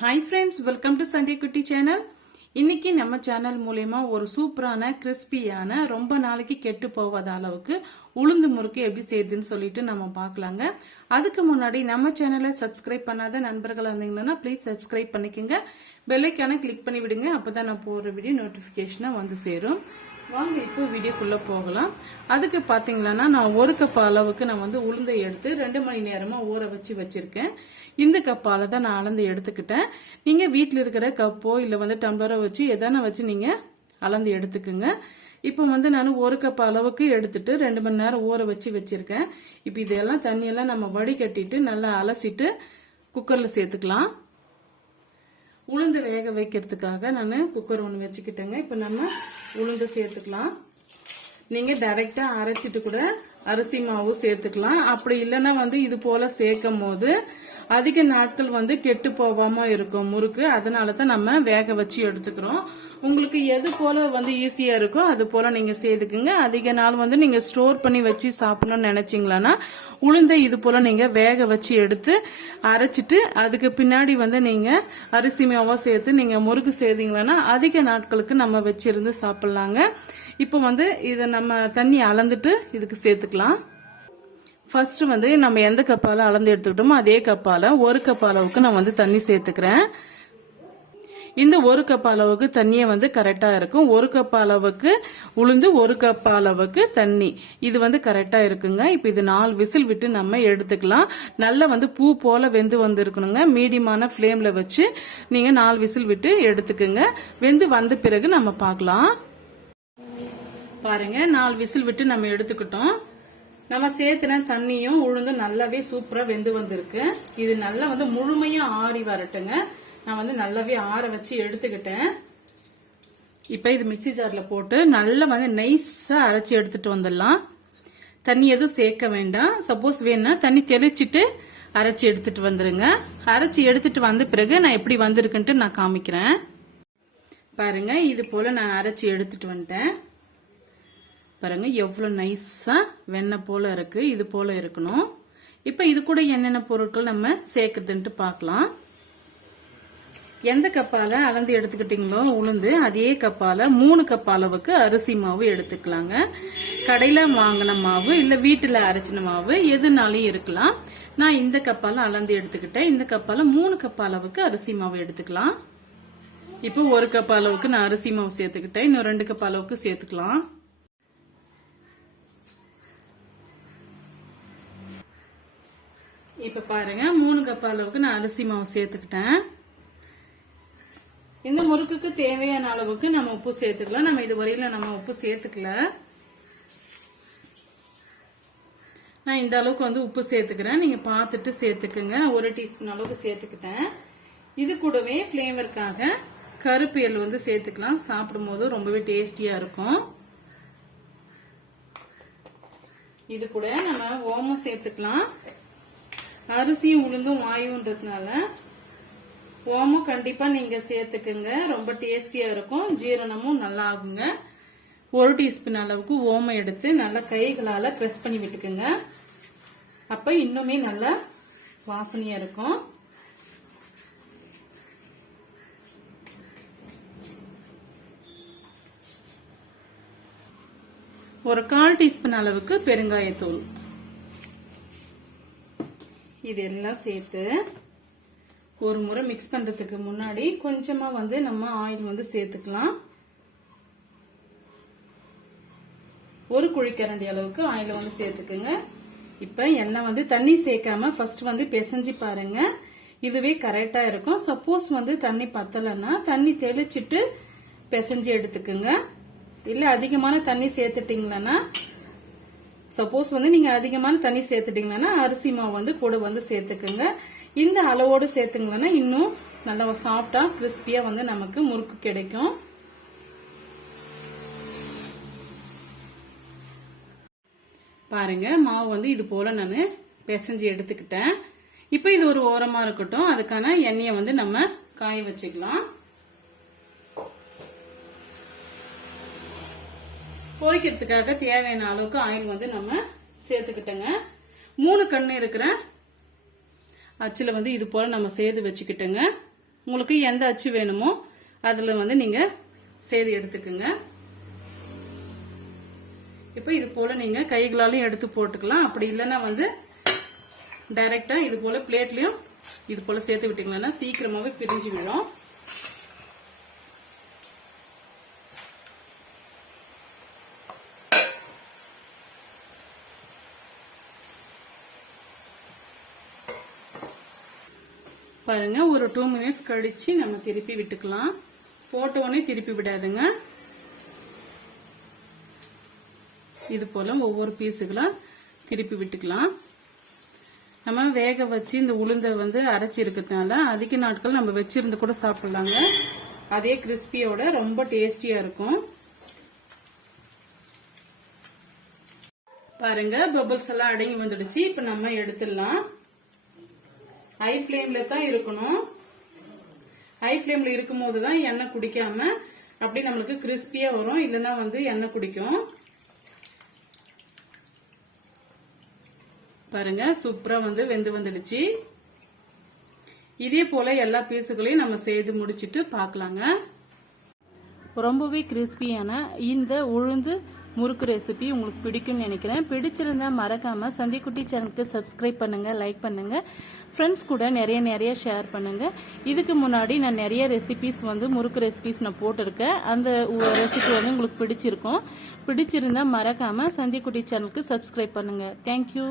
Hi friends, welcome to Sandhya குட்டி channel. இன்னைக்கு நம்ம சேனல் மூலமா ஒரு சூப்பரான கிறிஸ்பியான ரொம்ப நாளைக்கு கெட்டு போகாத அளவுக்கு உளுந்து முறுக்கு எப்படி செய்யுதுன்னு சொல்லிட்டு நம்ம பார்க்கலாங்க. அதுக்கு முன்னாடி நம்ம சேனலை சப்ஸ்கிரைப் பண்ணாத நண்பர்கள் இருந்தீங்கன்னா ப்ளீஸ் சப்ஸ்கிரைப் பண்ணிக்கோங்க. பெல் ஐகானை கிளிக் பண்ணி விடுங்க. அப்பதான் நான் போடுற வீடியோ நோட்டிபிகேஷனா வந்து சேரும். வாங்க இப்போ வீடியோக்குள்ள போகலாம். அதுக்கு பாத்தீங்கன்னா நான் 1 கப் அளவுக்கு நான் வந்து உளுந்தை எடுத்து 2 மணி நேரமா ஊற வச்சிருக்கேன். இந்த கப்பால தான் நான் அளந்து எடுத்துக்கிட்டேன். நீங்க வீட்டில் இருக்கிற கப்போ இல்ல வந்து டம்ளரோ வச்சு எதான வச்சு நீங்க அளந்து எடுத்துக்குங்க. இப்போ வந்து நான் 1 கப் அளவுக்கு எடுத்துட்டு 2 மணி நேரம் ஊற வச்சிருக்கேன். இப்போ இதெல்லாம் தண்ணியெல்லாம் நம்ம வடிகட்டிட்டு நல்லா அலசிட்டு குக்கர்ல சேர்த்துக்கலாம். உளுந்து வேக வைக்கிறதுக்காக நான் குக்கர் ஒன்று வச்சுக்கிட்டேங்க. இப்போ நம்ம உளுந்து சேர்த்துக்கலாம். நீங்க டைரக்டா அரைச்சிட்டு கூட அரிசி மாவு சேர்த்துக்கலாம். அப்படி இல்லைன்னா வந்து இது போல சேர்க்கும் போது அதிக நாட்கள் வந்து கெட்டு போகாம இருக்கும் முறுக்கு. அதனாலதான் நம்ம வேக வச்சு எடுத்துக்கிறோம். உங்களுக்கு எது போல வந்து ஈஸியா இருக்கோ அது போல நீங்க சேர்த்துக்குங்க. அதிக நாள் வந்து நீங்க ஸ்டோர் பண்ணி வச்சு சாப்பிடணும்னு நினைச்சீங்களா உளுந்தை இது போல நீங்க வேக வச்சு எடுத்து அரைச்சிட்டு அதுக்கு பின்னாடி வந்து நீங்க அரிசி மாவா சேர்த்து நீங்க முறுக்கு செய்தீங்களா அதிக நாட்களுக்கு நம்ம வச்சிருந்து சாப்பிடலாங்க. இப்போ வந்து இதை நம்ம தண்ணி அளந்துட்டு இதுக்கு சேர்த்துக்கலாம். ஃபர்ஸ்ட் வந்து நம்ம எந்த கப்பால அளந்து எடுத்துக்கிட்டோமோ அதே கப்பால 1 கப் அளவுக்கு நான் வந்து தண்ணி சேர்த்துக்கிறேன். இந்த 1 கப் அளவுக்கு தண்ணியே வந்து கரெக்டா இருக்கும். 1 கப் அளவுக்கு உளுந்து 1 கப் அளவுக்கு தண்ணி இது வந்து கரெக்டா இருக்குங்க. இப்ப இது 4 விசில் விட்டு நம்ம எடுத்துக்கலாம். நல்லா வந்து பூ போல வெந்து வந்து இருக்கணுங்க. மீடியமான ஃப்ளேம்ல வச்சு நீங்க 4 விசில் விட்டு எடுத்துக்குங்க. வெந்து வந்த பிறகு நம்ம பார்க்கலாம். பாருங்க 4 விசில் விட்டு நம்ம எடுத்துக்கிட்டோம். நம்ம சேர்த்துன தண்ணியும் உளுந்தும் நல்லாவே சூப்பரா வெந்து வந்திருக்கு. இது நல்லா வந்து முழுமையா ஆறி வரட்டுங்க. நான் வந்து நல்லாவே ஆற வச்சு எடுத்துக்கிட்டேன். இப்ப இது மிக்சி ஜார்ல போட்டு நல்லா வந்து நைஸா அரைச்சி எடுத்துட்டு வந்துடலாம். தண்ணி எதுவும் சேர்க்க வேண்டாம். சப்போஸ் வேணும்னா தண்ணி தெளிச்சிட்டு அரைச்சி எடுத்துட்டு வந்துருங்க. அரைச்சி எடுத்துட்டு வந்த பிறகு நான் எப்படி வந்திருக்குன்ட்டு நான் காமிக்கிறேன். பாருங்க இது போல நான் அரைச்சி எடுத்துட்டு வந்துட்டேன். பாருங்க எவ்வளவு நைஸா வெண்ணெய் போல இருக்கு. இது போல இருக்கணும். இப்ப இது கூட என்னென்ன பொருட்கள் நம்ம சேர்க்குதுன்ட்டு பார்க்கலாம். எந்த கப்பால அளந்து எடுத்துக்கிட்டீங்களோ உளுந்து அதே கப்பால 3 கப் அளவுக்கு அரிசி மாவு எடுத்துக்கலாங்க. கடையில வாங்கின மாவு இல்ல வீட்டுல அரைச்சின மாவு எதுனாலும் இருக்கலாம். நான் இந்த கப்பால அளந்து எடுத்துக்கிட்டேன். இந்த கப்பால 3 கப் அளவுக்கு அரிசி மாவு எடுத்துக்கலாம். இப்போ 1 கப் அளவுக்கு நான் அரிசி மாவு சேர்த்துக்கிட்டேன். இன்னும் 2 கப் அளவுக்கு சேர்த்துக்கலாம். இப்ப பாருங்க 3 கப் அளவுக்கு நான் அரிசி மாவு சேர்த்துக்கிட்டேன். இந்த முறுக்குக்கு தேவையான அளவுக்கு நம்ம உப்பு சேர்த்துக்கலாம். நம்ம இதுவரையில நம்ம உப்பு சேர்த்துக்கல. நான் இந்த அளவுக்கு வந்து உப்பு சேர்த்துக்கிறேன். நீங்க பார்த்துட்டு சேர்த்துக்குங்க. 1 டீஸ்பூன் அளவுக்கு சேர்த்துக்கிட்டேன். இது கூடவே பிளேவருக்காக கருப்பு எள் வந்து சேர்த்துக்கலாம். சாப்பிடும் போது ரொம்பவே டேஸ்டியா இருக்கும். இது கூட நம்ம ஓமம் சேர்த்துக்கலாம். அரிசியும் உளுந்தும் வாயுன்றதுனால ஓமம் கண்டிப்பா நீங்க சேர்த்துக்குங்க. ரொம்ப டேஸ்டியா இருக்கும். ஜீரணமும் நல்லா ஆகுங்க. 1 டீஸ்பூன் அளவுக்கு ஓமம் எடுத்து நல்லா கைகளால பிரஸ் பண்ணி விட்டுக்குங்க. அப்ப இன்னுமே நல்லா வாசனையா இருக்கும். ஒரு 1/4 டீஸ்பூன் அளவுக்கு பெருங்காயத்தூள் இதெல்லாம் சேர்த்து ஒரு முறை மிக்ஸ் பண்றதுக்கு முன்னாடி கொஞ்சமா வந்து நம்ம ஆயில் வந்து சேர்த்துக்கலாம். 1 குழிக்கரண்டி அளவுக்கு ஆயில் வந்து சேர்த்துக்குங்க. இப்ப எண்ணெய் வந்து தண்ணி சேர்க்காம ஃபர்ஸ்ட் வந்து பிசைஞ்சு பாருங்க. இதுவே கரெக்டா இருக்கும். சப்போஸ் வந்து தண்ணி பத்தலைன்னா தண்ணி தெளிச்சிட்டு பிசைஞ்சு எடுத்துக்குங்க. இல்ல அதிகமான தண்ணி சேர்த்துட்டீங்கன்னா சப்போஸ் வந்து நீங்க அதிகமான தண்ணி சேர்த்துட்டீங்கன்னா அரிசி மாவு வந்து கூட வந்து சேர்த்துக்குங்க. இந்த அளவோடு சேர்த்துங்கன்னா இன்னும் நல்லா சாஃப்டா கிறிஸ்பியா வந்து நமக்கு முறுக்கு கிடைக்கும். பாருங்க மாவு வந்து இது போல நான் பிசைஞ்சு எடுத்துக்கிட்டேன். இப்ப இது ஒரு ஓரமா இருக்கட்டும். அதுக்கான எண்ணெயை வந்து நம்ம காய வச்சுக்கலாம். பொரிக்கிறதுக்காக தேவையான அளவுக்கு ஆயில் வந்து நம்ம சேர்த்துக்கிட்டோங்க. 3 கண்ணு இருக்கிற அச்சுல வந்து இது போல நம்ம சேர்த்து வச்சுக்கிட்டோங்க. உங்களுக்கு எந்த அச்சு வேணுமோ அதுல வந்து நீங்க செய்து எடுத்துக்குங்க. இப்போ இது போல நீங்க கைகளாலையும் எடுத்து போட்டுக்கலாம். அப்படி இல்லைன்னா வந்து டைரக்டா இது போல பிளேட்லயும் இது போல சேர்த்து விட்டீங்கன்னா சீக்கிரமாவே பிரிஞ்சு விடும். பாருங்க, ஒரு 2 மினிட்ஸ் கழிச்சு நம்ம திருப்பி விட்டுக்கலாம். போட்ட உடனே திருப்பி விடாதுங்க. இது போல ஒவ்வொரு பீஸுகளா திருப்பி விட்டுக்கலாம். நம்ம வேக வச்சு இந்த உளுந்தை வந்து அரைச்சி இருக்கிறதுனால அதிக நாட்கள் நம்ம வச்சிருந்து கூட சாப்பிடலாங்க. அதே கிறிஸ்பியோட ரொம்ப டேஸ்டியா இருக்கும். பாருங்க, பபிள்ஸ் எல்லாம் அடங்கி வந்துடுச்சு. இப்ப நம்ம எடுத்துடலாம். ஹை ஃபிளேம்ல தான் இருக்கணும். ஹை ஃபிளேம்ல இருக்கும் போதுதான் எண்ணெய் குடிக்காம அப்படி நம்மளுக்கு கிறிஸ்பியா வரும். இல்லைன்னா வந்து எண்ணெய் குடிக்கும். பாருங்க, சூப்பரா வந்து வெந்து வந்துடுச்சு. இதே போல எல்லா பீஸுகளையும் நம்ம செய்து முடிச்சிட்டு பார்க்கலாங்க. ரொம்பவே கிறிஸ்பியான இந்த உளுந்து முறுக்கு ரெசிபி உங்களுக்கு பிடிக்கும்னு நினைக்கிறேன். பிடிச்சிருந்தா மறக்காம சந்திக்குட்டி சேனலுக்கு சப்ஸ்கிரைப் பண்ணுங்க, லைக் பண்ணுங்க, ஃப்ரெண்ட்ஸ் கூட நிறைய ஷேர் பண்ணுங்க. இதுக்கு முன்னாடி நான் நிறைய ரெசிபிஸ் வந்து முறுக்கு ரெசிபிஸ் நான் போட்டிருக்கேன். அந்த ரெசிபி வந்து உங்களுக்கு பிடிச்சிருக்கும். பிடிச்சிருந்தா மறக்காம சந்திக்குட்டி சேனலுக்கு சப்ஸ்கிரைப் பண்ணுங்க. தேங்க்யூ.